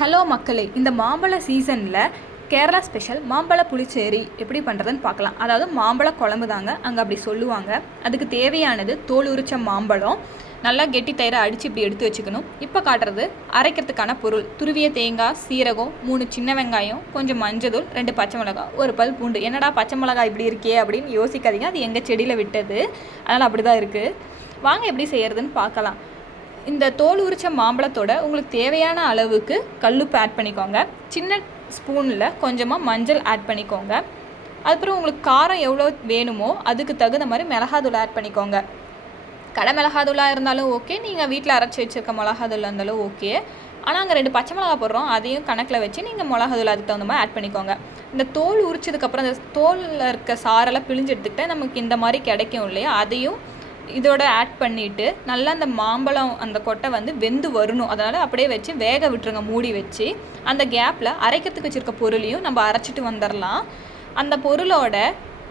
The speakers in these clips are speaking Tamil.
ஹலோ மக்களே, இந்த மாம்பழ சீசனில் கேரளா ஸ்பெஷல் மாம்பழ புளிச்சேரி எப்படி பண்ணுறதுன்னு பார்க்கலாம். அதாவது மாம்பழ குழம்பு தாங்க அங்கே அப்படி சொல்லுவாங்க. அதுக்கு தேவையானது தோல் உரிச்ச மாம்பழம், நல்லா கெட்டி தயிரை அடித்து இப்படி எடுத்து வச்சுக்கணும். இப்போ காட்டுறது அரைக்கிறதுக்கான பொருள்: துருவிய தேங்காய், சீரகம், 3 சின்ன வெங்காயம், கொஞ்சம் மஞ்சள், 2 பச்சை மிளகாய், ஒரு பல் பூண்டு. என்னடா பச்சை மிளகாய் இப்படி இருக்கே அப்படின்னு யோசிக்காதீங்க, அது எங்கள் செடியில் விட்டது, அதனால் அப்படி தான் இருக்குது. வாங்க எப்படி செய்கிறதுன்னு பார்க்கலாம். இந்த தோல் உரிச்ச மாம்பழத்தோட உங்களுக்கு தேவையான அளவுக்கு கல்லுப்பு ஆட் பண்ணிக்கோங்க. சின்ன ஸ்பூனில் கொஞ்சமாக மஞ்சள் ஆட் பண்ணிக்கோங்க. அதுக்கப்புறம் உங்களுக்கு காரம் எவ்வளோ வேணுமோ அதுக்கு தகுந்த மாதிரி மிளகாத்தூள் ஆட் பண்ணிக்கோங்க. கடை மிளகாத்தூளாக இருந்தாலும் ஓகே, நீங்கள் வீட்டில் அரைச்சி வச்சுருக்க மிளகாத்தூள் இருந்தாலும் ஓகே. ஆனால் அங்கே 2 பச்சை மிளகா போடுறோம், அதையும் கணக்கில் வச்சு நீங்கள் மிளகாத்தூள் அதுக்கு தகுந்த மாதிரி ஆட் பண்ணிக்கோங்க. இந்த தோல் உரிச்சதுக்கப்புறம் அந்த தோலில் இருக்க சாரெல்லாம் பிழிஞ்சு எடுத்துக்கிட்டால் நமக்கு இந்த மாதிரி கிடைக்கும் இல்லையா, அதையும் இதோட ஆட் பண்ணிவிட்டு நல்லா அந்த மாம்பழம் அந்த கொட்டை வெந்து வரணும். அதனால் அப்படியே வச்சு வேக விட்டுருங்க மூடி வச்சு. அந்த கேப்பில் அரைக்கிறதுக்கு வச்சுருக்க பொருளையும் நம்ம அரைச்சிட்டு வந்துடலாம். அந்த பொருளோட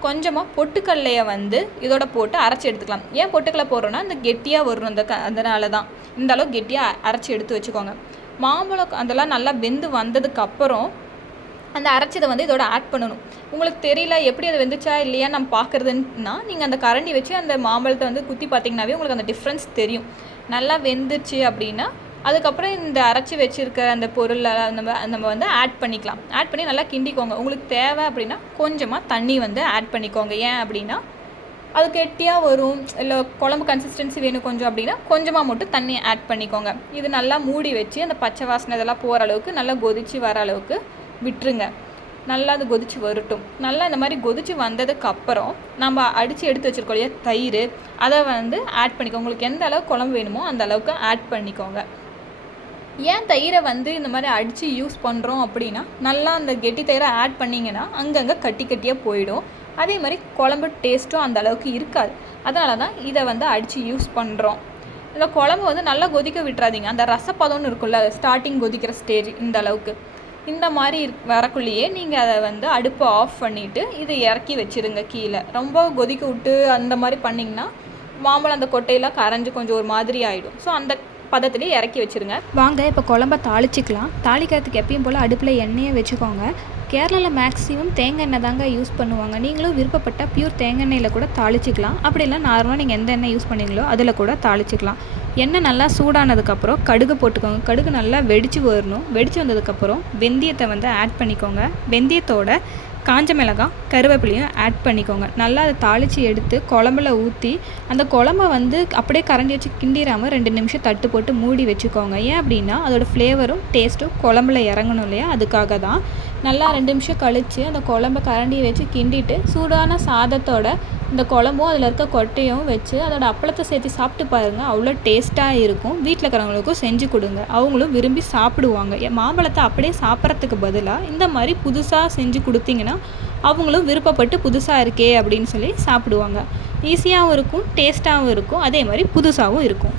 கொஞ்சமாக பொட்டுக்கல்லையை இதோட போட்டு அரைச்சி எடுத்துக்கலாம். ஏன் பொட்டுக்கல்லை போடுறோன்னா அந்த கெட்டியாக வரணும், அதனால தான் இந்த அளவுக்கு கெட்டியாக அரைச்சி எடுத்து வச்சுக்கோங்க. மாம்பழம் அதெல்லாம் நல்லா வெந்து வந்ததுக்கப்புறம் அந்த அரைச்சதை இதோட ஆட் பண்ணணும். உங்களுக்கு தெரியல எப்படி அது வெந்துச்சா இல்லையா நம்ம பார்க்குறதுன்னா, நீங்கள் அந்த கரண்டி வச்சு அந்த மாம்பழத்தை குத்தி பார்த்தீங்கன்னாவே உங்களுக்கு அந்த டிஃப்ரென்ஸ் தெரியும். நல்லா வெந்துச்சு அப்படின்னா அதுக்கப்புறம் இந்த அரைச்சி வச்சுருக்க அந்த பொருளை நம்ம ஆட் பண்ணிக்கலாம். ஆட் பண்ணி நல்லா கிண்டிக்கோங்க. உங்களுக்கு தேவை அப்படின்னா கொஞ்சமாக தண்ணி ஆட் பண்ணிக்கோங்க. ஏன் அப்படின்னா அது கெட்டியாக வரும், இல்லை குழம்பு கன்சிஸ்டன்சி வேணும் கொஞ்சம் அப்படின்னா கொஞ்சமாக மட்டும் தண்ணி ஆட் பண்ணிக்கோங்க. இது நல்லா மூடி வச்சு அந்த பச்சை வாசனை இதெல்லாம் போகிற அளவுக்கு நல்லா கொதித்து வர அளவுக்கு விட்டுருங்க. நல்லா அது கொதித்து வரட்டும். நல்லா இந்த மாதிரி கொதித்து வந்ததுக்கப்புறம் நம்ம அடித்து எடுத்து வச்சுருக்கோம் இல்லையா தயிர், அதை ஆட் பண்ணிக்கோங்க. உங்களுக்கு எந்த அளவுக்கு குழம்பு வேணுமோ அந்த அளவுக்கு ஆட் பண்ணிக்கோங்க. ஏன் தயிரை இந்த மாதிரி அடித்து யூஸ் பண்ணுறோம் அப்படின்னா, நல்லா அந்த கெட்டி தயிரை ஆட் பண்ணிங்கன்னா அங்கங்கே கட்டி கட்டியாக போயிடும். அதே மாதிரி குழம்பு டேஸ்ட்டும் அந்த அளவுக்கு இருக்காது. அதனால தான் இதை அடித்து யூஸ் பண்ணுறோம். இந்த குழம்பு நல்லா கொதிக்க விட்டுறாதீங்க. அந்த ரசப்பதம்னு இருக்குல்ல, ஸ்டார்டிங் கொதிக்கிற ஸ்டேஜ் இந்த அளவுக்கு, இந்த மாதிரி வரக்குள்ளேயே நீங்கள் அதை அடுப்பை ஆஃப் பண்ணிவிட்டு இதை இறக்கி வச்சுருங்க கீழே. ரொம்ப கொதிக்க விட்டு அந்த மாதிரி பண்ணிங்கன்னா மாம்பழம் அந்த கொட்டையெல்லாம் கரைஞ்சி கொஞ்சம் ஒரு மாதிரி ஆகிடும். ஸோ அந்த பதத்துலேயே இறக்கி வச்சுருங்க. வாங்க இப்போ குழம்ப தாளிச்சிக்கலாம். தாளிக்கிறதுக்கு எப்பயும் போல் அடுப்பில் எண்ணெயை வச்சுக்கோங்க. கேரளாவில் மேக்ஸிமம் தேங்காய் எண்ணெய் தாங்க யூஸ் பண்ணுவாங்க. நீங்களும் விருப்பப்பட்டால் பியூர் தேங்காய் எண்ணெயில் கூட தாளிச்சிக்கலாம். அப்படி இல்லை நார்மலாக நீங்கள் எந்த எண்ணெய் யூஸ் பண்ணீங்களோ அதில் கூட தாளிச்சிக்கலாம். எண்ணெய் நல்லா சூடானதுக்கப்புறம் கடுகு போட்டுக்கோங்க. கடுகு நல்லா வெடித்து வரணும். வெடித்து வந்ததுக்கப்புறம் வெந்தயத்தை ஆட் பண்ணிக்கோங்க. வெந்தயத்தோட காஞ்ச மிளகாய், கருவேப்பிலையும் ஆட் பண்ணிக்கோங்க. நல்லா அதை தாளித்து எடுத்து குழம்புல ஊற்றி அந்த குழம்ப அப்படியே கரண்டி வச்சு கிண்டிடாமல் 2 நிமிஷம் தட்டு போட்டு மூடி வச்சுக்கோங்க. ஏன் அப்படின்னா அதோடய ஃப்ளேவரும் டேஸ்ட்டும் குழம்புல இறங்கணும் இல்லையா, அதுக்காக தான். நல்லா 2 நிமிஷம் கழித்து அந்த குழம்ப கரண்டியை வச்சு கிண்டிட்டு சூடான சாதத்தோட இந்த குழம்பும் அதில் இருக்க கொட்டையும் வச்சு அதோட அப்பளத்தை சேர்த்து சாப்பிட்டு பாருங்கள். அவ்வளோ டேஸ்ட்டாக இருக்கும். வீட்டில் இருக்கிறவங்களுக்கும் செஞ்சு கொடுங்க, அவங்களும் விரும்பி சாப்பிடுவாங்க. மாம்பழத்தை அப்படியே சாப்பிட்றதுக்கு பதிலாக இந்த மாதிரி புதுசாக செஞ்சு கொடுத்தீங்கன்னா அவங்களும் விருப்பப்பட்டு புதுசாக இருக்கே அப்படின்னு சொல்லி சாப்பிடுவாங்க. ஈஸியாகவும் இருக்கும், டேஸ்ட்டாகவும் இருக்கும், அதே மாதிரி புதுசாகவும் இருக்கும்.